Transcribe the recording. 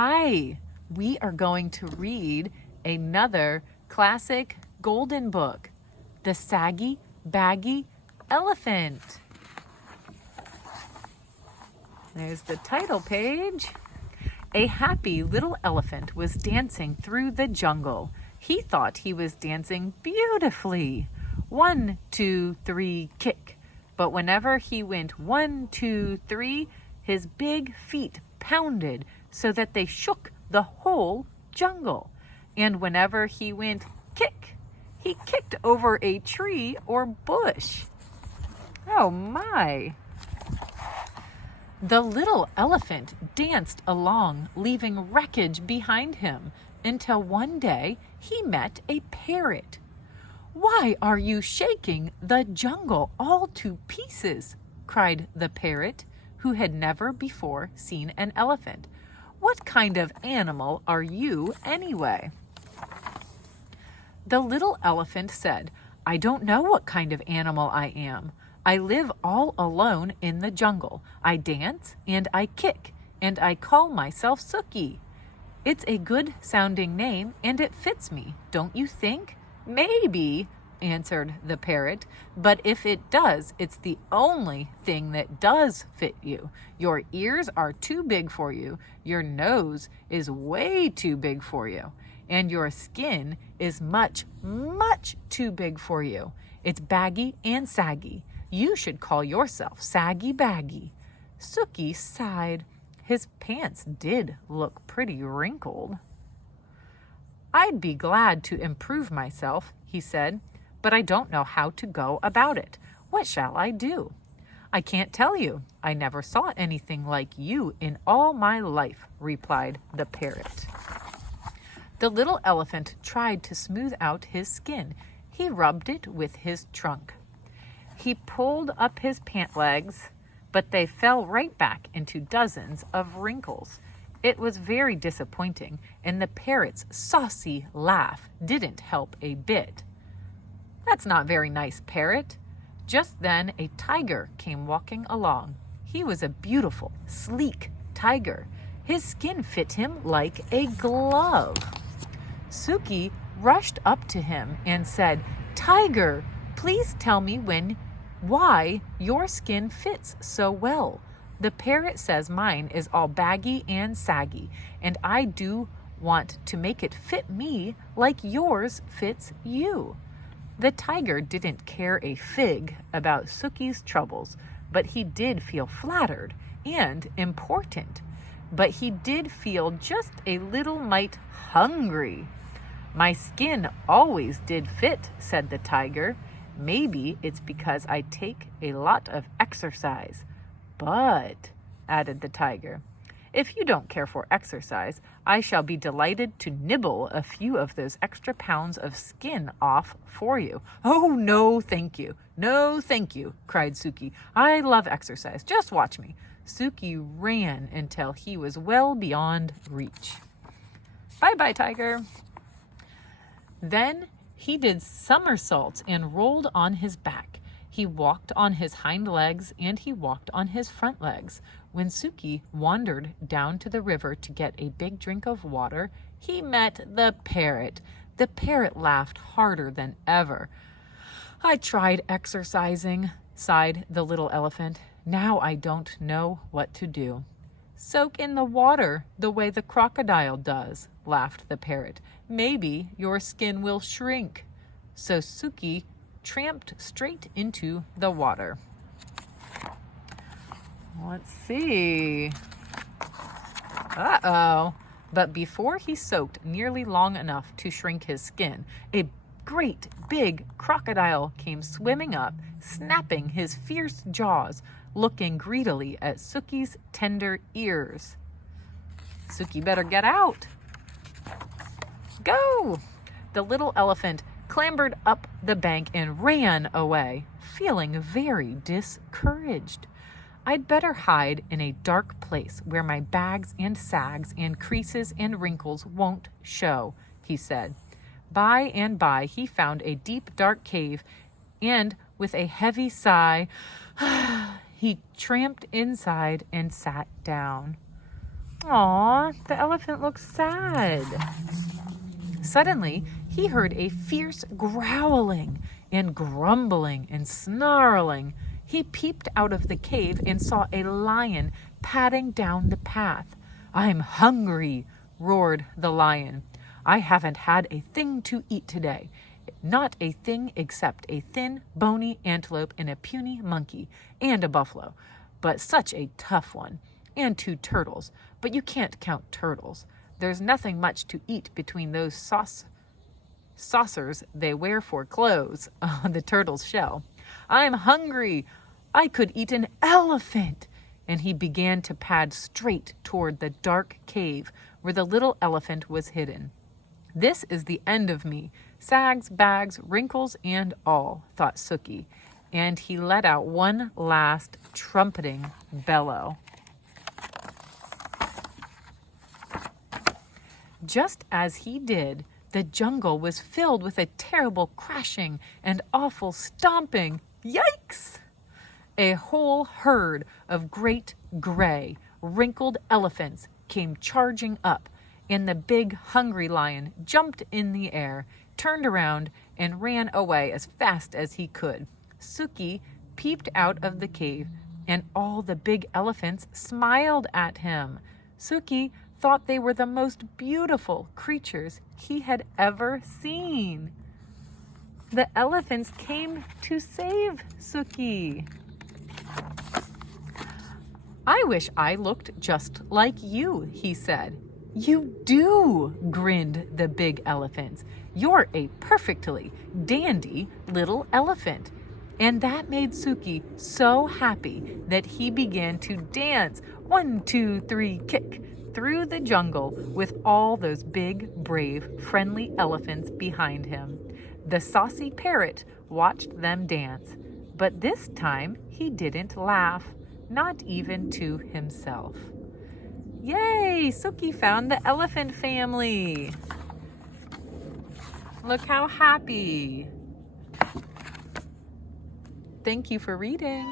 Hi, we are going to read another classic golden book, The Saggy Baggy Elephant. There's the title page. A happy little elephant was dancing through the jungle. He thought he was dancing beautifully. 1, 2, 3, kick. But whenever he went 1, 2, 3, his big feet pounded so that they shook the whole jungle. And whenever he went kick, he kicked over a tree or bush. Oh my! The little elephant danced along, leaving wreckage behind him, until one day he met a parrot. "Why are you shaking the jungle all to pieces?" cried the parrot, who had never before seen an elephant. "What kind of animal are you anyway?" The little elephant said, "I don't know what kind of animal I am. I live all alone in the jungle. I dance and I kick, and I call myself Sooki. It's a good sounding name and it fits me, don't you think?" "Maybe," answered the parrot, "but if it does, it's the only thing that does fit you. Your ears are too big for you, your nose is way too big for you, and your skin is much, much too big for you. It's baggy and saggy. You should call yourself Saggy Baggy." Sooki sighed. His pants did look pretty wrinkled. "I'd be glad to improve myself," he said, "but I don't know how to go about it. What shall I do?" "I can't tell you. I never saw anything like you in all my life," replied the parrot. The little elephant tried to smooth out his skin. He rubbed it with his trunk. He pulled up his pant legs, but they fell right back into dozens of wrinkles. It was very disappointing, and the parrot's saucy laugh didn't help a bit. "That's not very nice, parrot." Just then a tiger came walking along. He was a beautiful, sleek tiger. His skin fit him like a glove. Sooki rushed up to him and said, "Tiger, please tell me why your skin fits so well. The parrot says mine is all baggy and saggy, and I do want to make it fit me like yours fits you." The tiger didn't care a fig about Sooki's troubles, but he did feel flattered and important. But he did feel just a little mite hungry. "My skin always did fit," said the tiger. "Maybe it's because I take a lot of exercise. But," added the tiger, "if you don't care for exercise, I shall be delighted to nibble a few of those extra pounds of skin off for you." "Oh, no, thank you. No, thank you," cried Sooki. "I love exercise. Just watch me." Sooki ran until he was well beyond reach. "Bye-bye, tiger." Then he did somersaults and rolled on his back. He walked on his hind legs and he walked on his front legs. When Sooki wandered down to the river to get a big drink of water, he met the parrot. The parrot laughed harder than ever. "I tried exercising," sighed the little elephant. "Now I don't know what to do." "Soak in the water the way the crocodile does," laughed the parrot. "Maybe your skin will shrink." So Sooki tramped straight into the water. Let's see. Uh-oh. But before he soaked nearly long enough to shrink his skin, a great big crocodile came swimming up, snapping his fierce jaws, looking greedily at Sooki's tender ears. "Sooki better get out." "Go!" The little elephant clambered up the bank and ran away, feeling very discouraged. "I'd better hide in a dark place where my bags and sags and creases and wrinkles won't show," he said. By and by he found a deep, dark cave, and with a heavy sigh, he tramped inside and sat down. Aw, the elephant looks sad. Suddenly, he heard a fierce growling and grumbling and snarling. He peeped out of the cave and saw a lion padding down the path. "I'm hungry," roared the lion. "I haven't had a thing to eat today. Not a thing except a thin, bony antelope and a puny monkey and a buffalo, but such a tough one, and 2 turtles, but you can't count turtles. There's nothing much to eat between those saucers they wear for clothes on the turtle's shell. I'm hungry. I could eat an elephant." And he began to pad straight toward the dark cave where the little elephant was hidden. "This is the end of me, sags, bags, wrinkles, and all," thought Sooki, and he let out one last trumpeting bellow. Just as he did, the jungle was filled with a terrible crashing and awful stomping. Yikes! A whole herd of great gray, wrinkled elephants came charging up, and the big, hungry lion jumped in the air, turned around, and ran away as fast as he could. Sooki peeped out of the cave, and all the big elephants smiled at him. Sooki thought they were the most beautiful creatures he had ever seen. The elephants came to save Sooki. "I wish I looked just like you," he said. "You do," grinned the big elephants. "You're a perfectly dandy little elephant." And that made Sooki so happy that he began to dance 1, 2, 3, kick through the jungle with all those big, brave, friendly elephants behind him. The saucy parrot watched them dance, but this time he didn't laugh, not even to himself. Yay! Sooki found the elephant family. Look how happy. Thank you for reading.